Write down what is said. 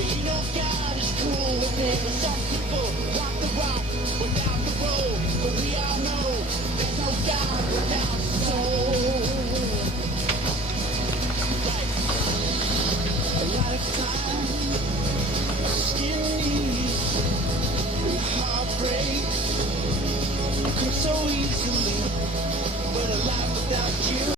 You know God is cool with it, but some people walk the rock without the road. But we all know there's no God without soul. Right. A lifetime of skin knees and heartbreaks come so easily, but a life without you.